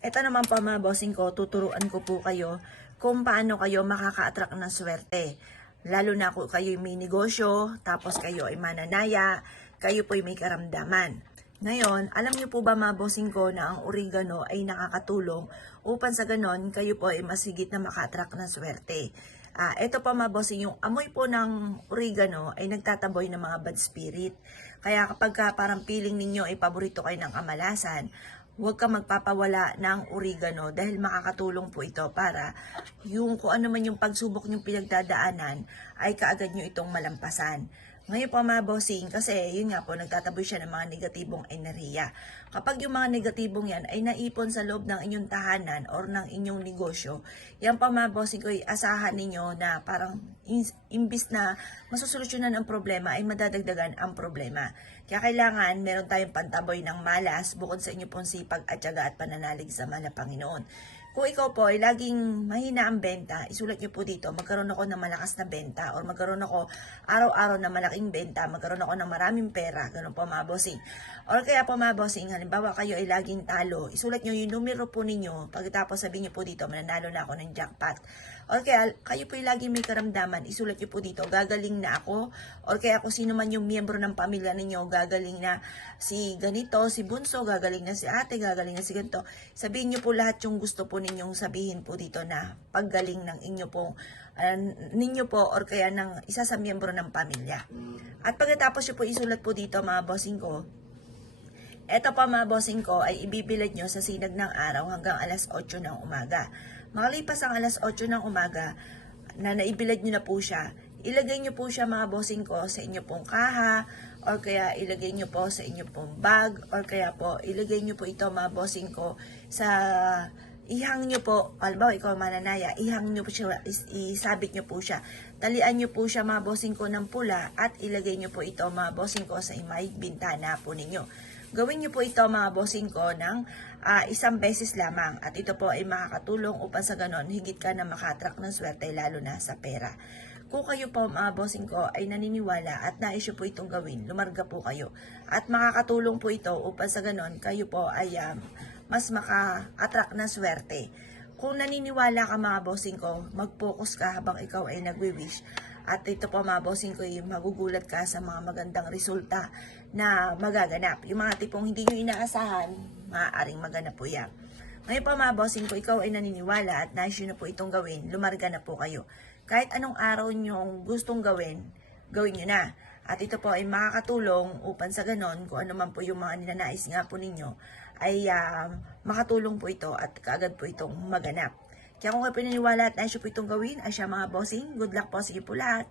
Ito naman po mga bossing ko, tuturuan ko po kayo kung paano kayo makaka-attract ng swerte. Lalo na kung kayo may negosyo, tapos kayo ay mananaya, kayo po ay may karamdaman. Ngayon, alam niyo po ba mga bossing ko na ang oregano ay nakakatulong upang sa ganon kayo po ay mas higit na maka-attract ng swerte. Ito pa mga bossing, yung amoy po ng oregano ay nagtataboy ng mga bad spirit. Kaya kapag parang feeling ninyo ay paborito kayo ng kamalasan, huwag ka magpapawala ng oregano dahil makakatulong po ito para yung kung ano man yung pagsubok nyong pinagdadaanan ay kaagad nyo itong malampasan. Ngayon po mga bossing, kasi yun nga po, nagtataboy siya ng mga negatibong enerhiya. Kapag yung mga negatibong yan ay naipon sa loob ng inyong tahanan or ng inyong negosyo, yan po mga bossing ko, asahan ninyo na parang imbis na masusolusyonan ang problema ay madadagdagan ang problema. Kaya kailangan meron tayong pantaboy ng malas bukod sa inyo pong sipag at tiyaga at pananalig sa mahal na Panginoon. Kung ikaw po ay laging mahina ang benta, isulat nyo po dito, magkaroon ako ng malakas na benta or magkaroon ako araw-araw na malaking benta, magkaroon ako ng maraming pera, ganun po mga bossing. Or kaya po mga bossing, halimbawa kayo ay laging talo, isulat nyo yung numero po ninyo, pagkatapos sabihin nyo po dito, mananalo na ako ng jackpot. Or kaya kayo po ay laging may karamdaman, isulat nyo po dito, gagaling na ako. Or kaya kung sino man yung miyembro ng pamilya ninyo, gagaling na si ganito, si bunso, gagaling na si ate, gagaling na si ganito. Sabihin nyo po lahat yung gusto po ninyong sabihin po dito na paggaling ng inyo pong ninyo po or kaya ng isa sa miyembro ng pamilya. At pagkatapos nyo po isulat po dito mga bossing ko, eto pa mga bossing ko ay ibibilad nyo sa sinag ng araw hanggang alas 8 ng umaga. Makalipas ang alas 8 ng umaga na naibilad nyo na po siya, ilagay nyo po siya mga bossing ko sa inyo pong kaha or kaya ilagay nyo po sa inyo pong bag or kaya po ilagay nyo po ito mga bossing ko sa ihang nyo po, halimbawa ikaw mananaya, ihang nyo po siya, isabit nyo po siya. Talian nyo po siya mga bossing ko ng pula at ilagay nyo po ito mga bossing ko sa may bintana po ninyo. Gawin nyo po ito mga bossing ko ng isang beses lamang at ito po ay makakatulong upang sa ganon higit ka na makatrack ng swerte lalo na sa pera. Kung kayo po mga bossing ko ay naniniwala at nais po itong gawin, lumarga po kayo. At makakatulong po ito upang sa ganon kayo po ay mas maka-attract na swerte. Kung naniniwala ka mga bossing ko, mag-focus ka habang ikaw ay nagwi-wish. At ito po mga bossing ko, magugulat ka sa mga magandang resulta na magaganap. Yung mga tipong hindi nyo inaasahan, maaaring maganap po yan. Ngayon pa mga bossing ko, ikaw ay naniniwala at nais nyo na po itong gawin, lumarga na po kayo. Kahit anong araw nyo gustong gawin, gawin nyo na. At ito po ay makakatulong upang sa ganon, kung ano man po yung mga ninanais nga po ninyo, ay makatulong po ito at kaagad po itong maganap. Kaya kung kayo pinaniwala at nais po itong gawin, ay siya mga bossing, good luck po sa iyo po lahat.